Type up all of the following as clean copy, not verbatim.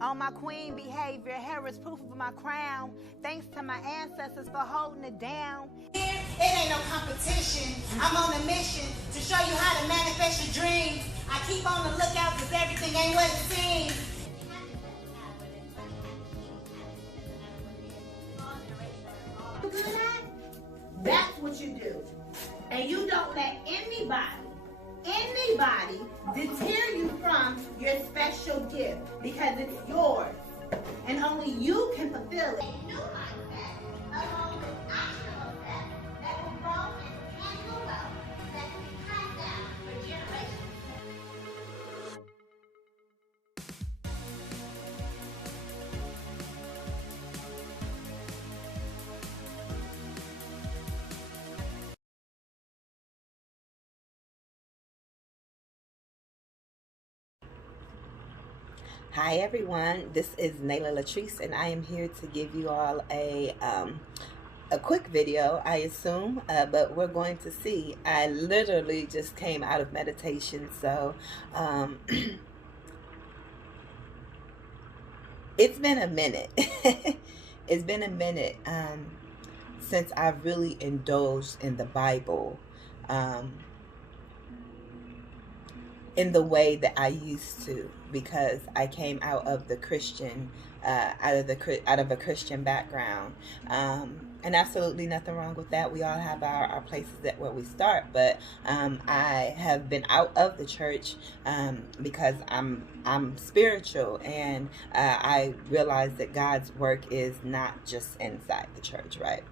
On my queen behavior, hair is proof of my crown. Thanks to my ancestors for holding it down. It ain't no competition. I'm on a mission to show you how to manifest your dreams. I keep on the lookout because everything ain't what it seems. That's what you do. And you don't let anybody deter you from your special gift, because it's yours and only you can fulfill it. A new mindset, along with actionable steps that will grow into tangible wealth that can be passed down for generations. Hi everyone, this is LATRICE, and I am here to give you all a quick video, I assume, but we're going to see. I literally just came out of meditation, so it's been a minute. It's been a minute since I've really indulged in the Bible in the way that I used to, because I came out of the Christian, out of a Christian background, and absolutely nothing wrong with that. We all have our places where we start, but I have been out of the church because I'm spiritual, and I realize that God's work is not just inside the church, right?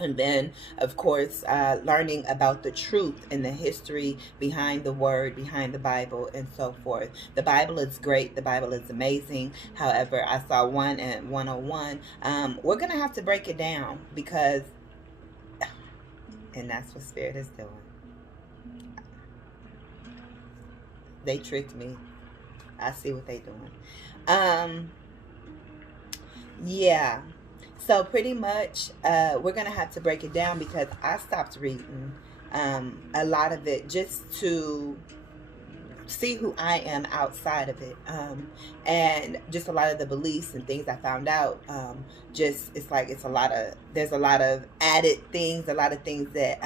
And then, of course, learning about the truth and the history behind the word, behind the Bible, and so forth. The Bible is great. The Bible is amazing. However, I saw 1 and 101. We're going to have to break it down because, and that's what Spirit is doing. They tricked me. I see what they're doing. Yeah. So pretty much, we're going to have to break it down because I stopped reading a lot of it just to see who I am outside of it. And just a lot of the beliefs and things I found out, just, it's like, there's a lot of added things, a lot of things that,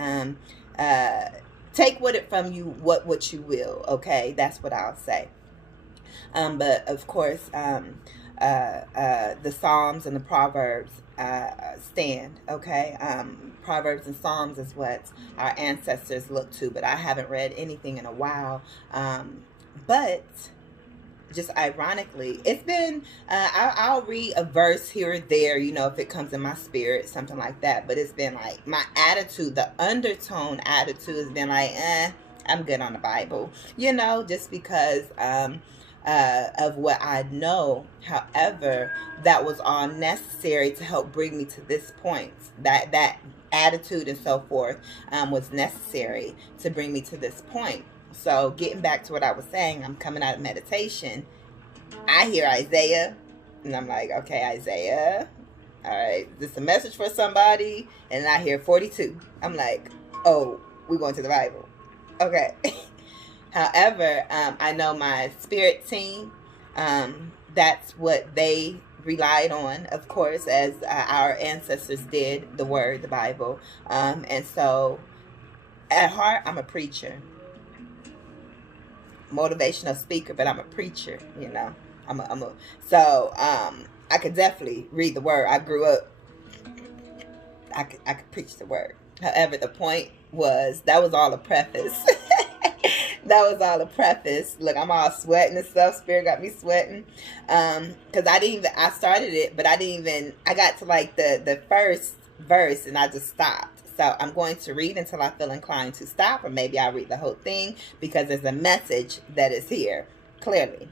take with it from you, what you will. Okay. That's what I'll say. But of course, the Psalms and the Proverbs stand, okay? Proverbs and Psalms is what our ancestors looked to, but I haven't read anything in a while. But just ironically, it's been, I'll read a verse here or there, you know, if it comes in my spirit, something like that. But it's been like my attitude, the undertone attitude has been like, I'm good on the Bible, you know, just because of what I know. However, that was all necessary to help bring me to this point. That attitude and so forth was necessary to bring me to this point. So getting back to what I was saying, I'm coming out of meditation. I hear Isaiah, and I'm like, okay, Isaiah, all right, is this a message for somebody? And I hear 42. I'm like, oh, we're going to the Bible. Okay. However, I know my spirit team, that's what they relied on, of course, as our ancestors did, the word, the Bible. And so at heart, I'm a preacher, motivational speaker, but I'm a preacher, you know. So I could definitely read the word. I grew up, I could preach the word. However, the point was, that was all a preface. That was all a preface. Look, I'm all sweating and stuff. Spirit got me sweating. Because I started it, but I got to like the first verse and I just stopped. So I'm going to read until I feel inclined to stop, or maybe I'll read the whole thing because there's a message that is here, clearly.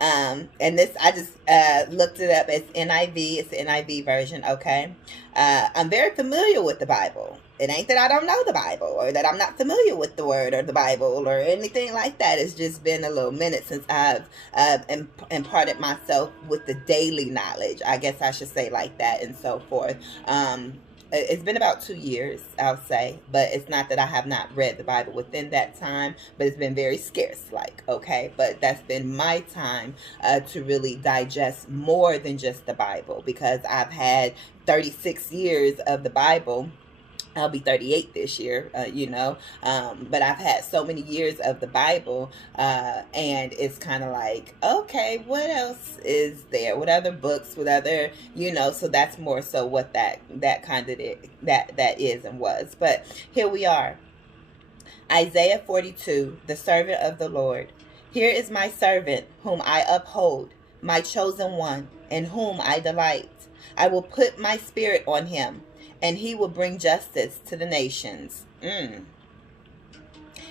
And this, I just looked it up. It's NIV. It's the NIV version, okay? I'm very familiar with the Bible. It ain't that I don't know the Bible or that I'm not familiar with the word or the Bible or anything like that. It's just been a little minute since I've imparted myself with the daily knowledge. I guess I should say like that and so forth. it's been about 2 years, I'll say, but it's not that I have not read the Bible within that time, but it's been very scarce, like, okay, but that's been my time to really digest more than just the Bible, because I've had 36 years of the Bible. I'll be 38 this year, but I've had so many years of the Bible, and it's kind of like, okay, what else is there? What other books? What other, so that's more so what that kind of that is and was. But here we are. Isaiah 42, the servant of the Lord. Here is my servant whom I uphold, my chosen one, in whom I delight. I will put my spirit on him, and he will bring justice to the nations.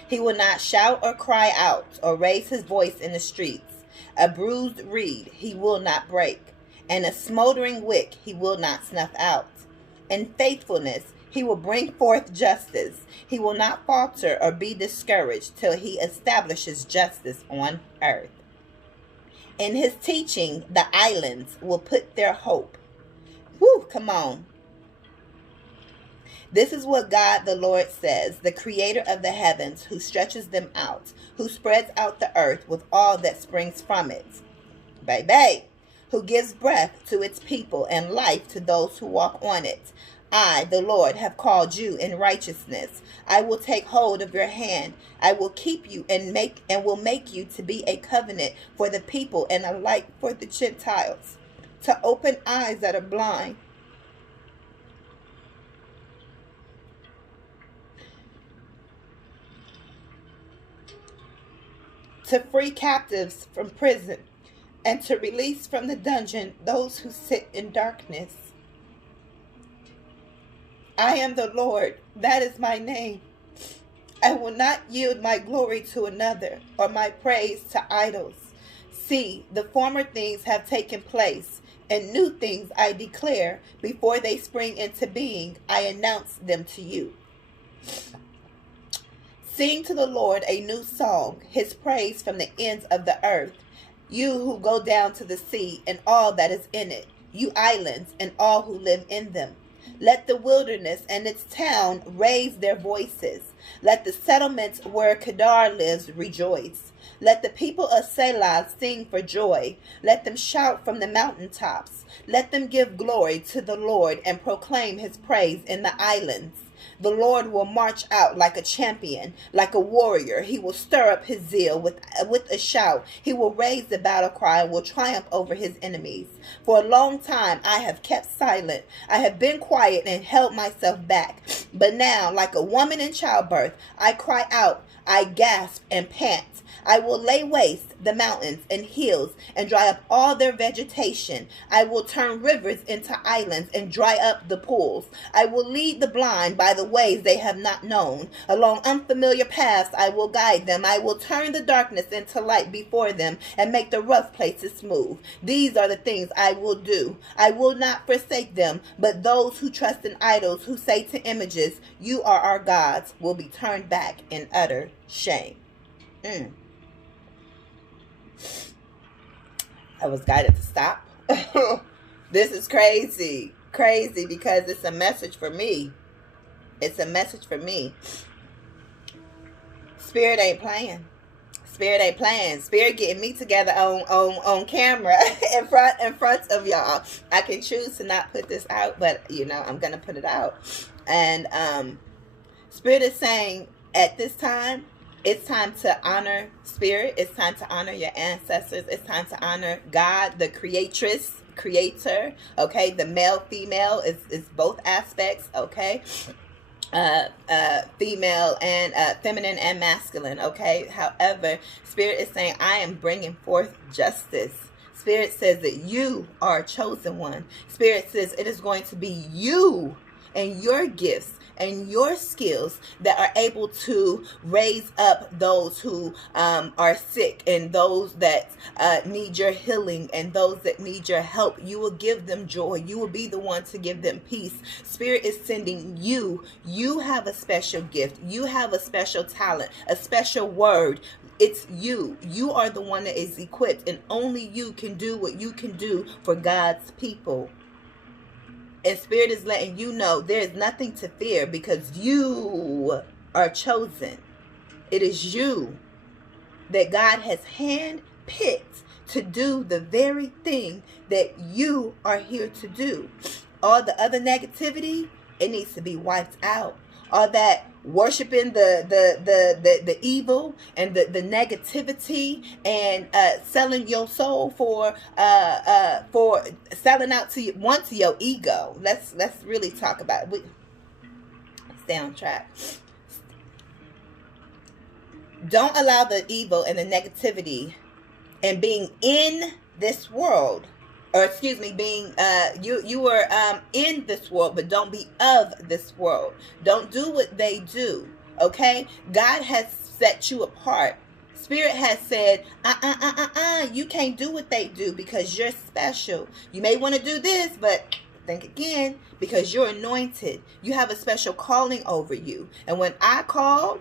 He will not shout or cry out or raise his voice in the streets. A bruised reed he will not break, and a smoldering wick he will not snuff out. In faithfulness he will bring forth justice. He will not falter or be discouraged till he establishes justice on earth. In his teaching the islands will put their hope. Whew, come on. This is what God the Lord says, the creator of the heavens, who stretches them out, who spreads out the earth with all that springs from it. Baby, who gives breath to its people and life to those who walk on it. I, the Lord, have called you in righteousness. I will take hold of your hand. I will keep you and will make you to be a covenant for the people and a light for the Gentiles, to open eyes that are blind, to free captives from prison, and to release from the dungeon those who sit in darkness. I am the Lord, that is my name. I will not yield my glory to another, or my praise to idols. See, the former things have taken place, and new things I declare. Before they spring into being, I announce them to you. Sing to the Lord a new song, his praise from the ends of the earth. You who go down to the sea and all that is in it, you islands and all who live in them. Let the wilderness and its town raise their voices. Let the settlements where Kedar lives rejoice. Let the people of Selah sing for joy. Let them shout from the mountaintops. Let them give glory to the Lord and proclaim his praise in the islands. The Lord will march out like a champion, like a warrior. He will stir up his zeal with a shout. He will raise the battle cry and will triumph over his enemies. For a long time I have kept silent. I have been quiet and held myself back. But now, like a woman in childbirth, I cry out, I gasp and pant. I will lay waste the mountains and hills and dry up all their vegetation. I will turn rivers into islands and dry up the pools. I will lead the blind by the ways they have not known. Along unfamiliar paths I will guide them. I will turn the darkness into light before them and make the rough places smooth. These are the things I will do. I will not forsake them, but those who trust in idols, who say to images, you are our gods, will be turned back in utter shame. I was guided to stop. This is crazy because it's a message for me. It's a message for me. Spirit ain't playing. Spirit ain't playing. Spirit getting me together on camera in front of y'all. I can choose to not put this out, but I'm gonna put it out. And Spirit is saying at this time, it's time to honor Spirit. It's time to honor your ancestors. It's time to honor God, the creator. Okay, the male, female is both aspects. Okay, female and feminine and masculine. Okay. However, Spirit is saying, I am bringing forth justice. Spirit says that you are a chosen one. Spirit says it is going to be you and your gifts and your skills that are able to raise up those who are sick, and those that need your healing, and those that need your help. You will give them joy. You will be the one to give them peace. Spirit is sending you. You have a special gift. You have a special talent, a special word. It's you. You are the one that is equipped, and only you can do what you can do for God's people. And Spirit is letting you know there's nothing to fear because you are chosen. It is you that God has handpicked to do the very thing that you are here to do. All the other negativity, it needs to be wiped out. All that worshiping the evil and the negativity and selling your soul for selling out to your ego. Let's really talk about it. Stay on track. Don't allow the evil and the negativity and being in this world, or excuse me, being you are in this world, but don't be of this world. Don't do what they do. Okay? God has set you apart. Spirit has said, you can't do what they do because you're special. You may want to do this, but think again, because you're anointed. You have a special calling over you. And when I call,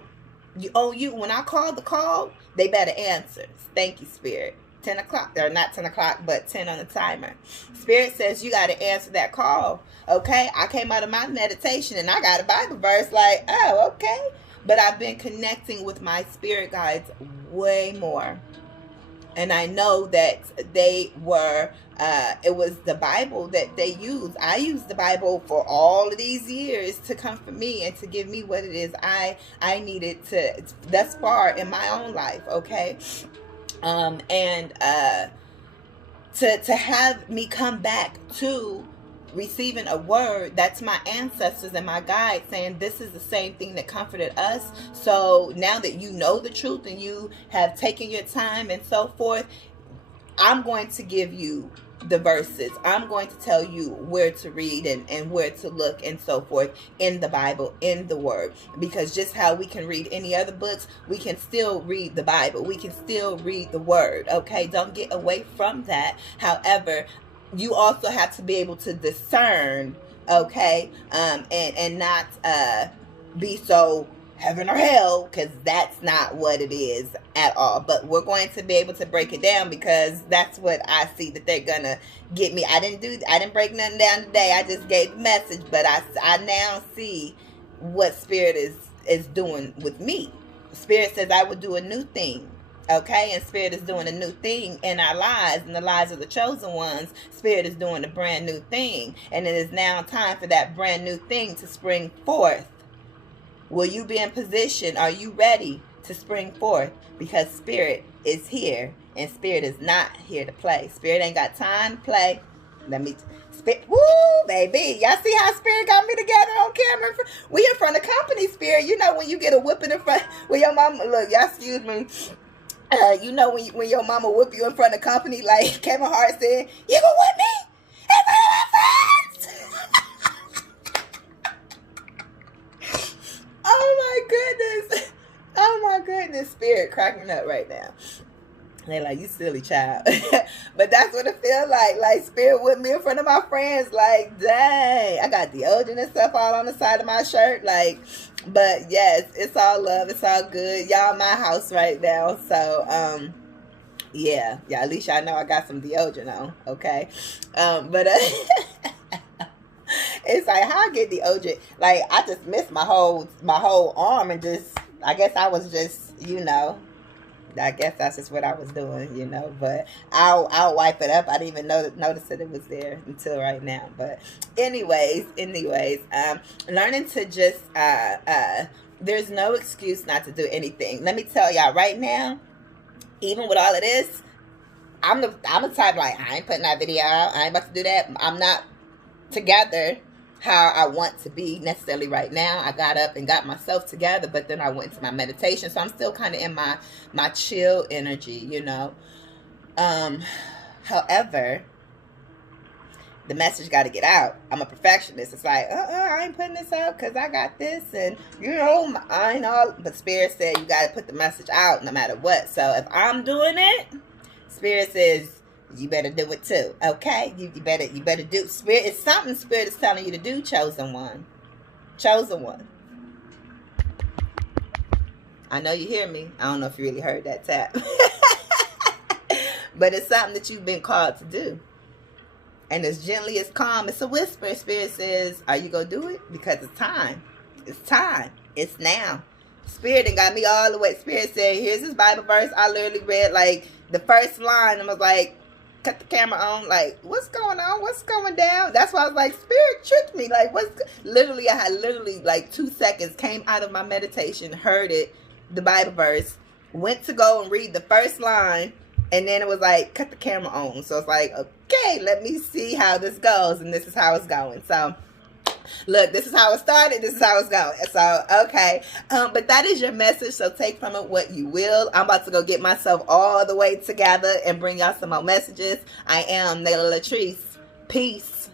when I call the call, they better answer. Thank you, Spirit. 10 o'clock, or not 10 o'clock, but 10 on the timer. Spirit says you got to answer that call. Okay? I came out of my meditation and I got a Bible verse like, oh, okay. But I've been connecting with my spirit guides way more. And I know that they were, it was the Bible that they used. I used the Bible for all of these years to comfort me and to give me what it is I needed to, thus far in my own life, okay? To have me come back to receiving a word, that's my ancestors and my guides saying this is the same thing that comforted us. So now that you know the truth and you have taken your time and so forth, I'm going to give you the verses. I'm going to tell you where to read and where to look and so forth in the Bible, in the Word. Because just how we can read any other books, we can still read the Bible. We can still read the Word. Okay, don't get away from that. However, you also have to be able to discern, okay, and not be so heaven or hell, because that's not what it is at all. But we're going to be able to break it down because that's what I see that they're gonna get me. I didn't break nothing down today. I just gave the message, but I now see what Spirit is doing with me. Spirit says I would do a new thing. Okay, and Spirit is doing a new thing in our lives, in the lives of the chosen ones. Spirit is doing a brand new thing, and it is now time for that brand new thing to spring forth. Will you be in position? Are you ready to spring forth? Because Spirit is here, and Spirit is not here to play. Spirit ain't got time to play. Woo, baby. Y'all see how Spirit got me together on camera? We in front of company, Spirit. You know when you get a whooping in front, when your mama, look, y'all excuse me. You know when your mama whoop you in front of company, like Kevin Hart said, you gonna whip me in front of my friends? Oh my goodness, Spirit cracking up right now. They like, you silly child. But that's what it feels like Spirit with me in front of my friends, like, dang, I got deodorant and stuff all on the side of my shirt, like, but yes, it's all love, it's all good. Y'all in my house right now, so, yeah, at least y'all know I got some deodorant on, okay, but, it's like, how I get deodorant, like, I just missed my whole arm and just, I guess I was just, you know, I guess that's just what I was doing, you know, but I'll wipe it up. I didn't even notice that it was there until right now. But anyways, learning to just, there's no excuse not to do anything. Let me tell y'all right now, even with all of this, I'm the type like, I ain't putting that video out. I ain't about to do that. I'm not together how I want to be necessarily right now. I got up and got myself together, but then I went into my meditation. So I'm still kind of in my chill energy, you know. However, the message got to get out. I'm a perfectionist. It's like, I ain't putting this out because I got this. And, you know, I ain't all. But Spirit said you got to put the message out no matter what. So if I'm doing it, Spirit says, you better do it too, okay? You better do. Spirit, it's something Spirit is telling you to do, chosen one. Chosen one. I know you hear me. I don't know if you really heard that tap. But it's something that you've been called to do. And as gently as calm, it's a whisper. Spirit says, are you going to do it? Because it's time. It's time. It's now. Spirit done got me all the way. Spirit said, here's this Bible verse. I literally read like the first line and was like, cut the camera on. Like, what's going on? What's going down? That's why I was like, Spirit tricked me. Like, literally, I had like 2 seconds, came out of my meditation, heard it, the Bible verse, went to go and read the first line. And then it was like, cut the camera on. So it's like, okay, let me see how this goes. And this is how it's going. So, look, this is how it started. This is how it's going. So, okay. But that is your message. So take from it what you will. I'm about to go get myself all the way together and bring y'all some more messages. I am LATRICE. Peace.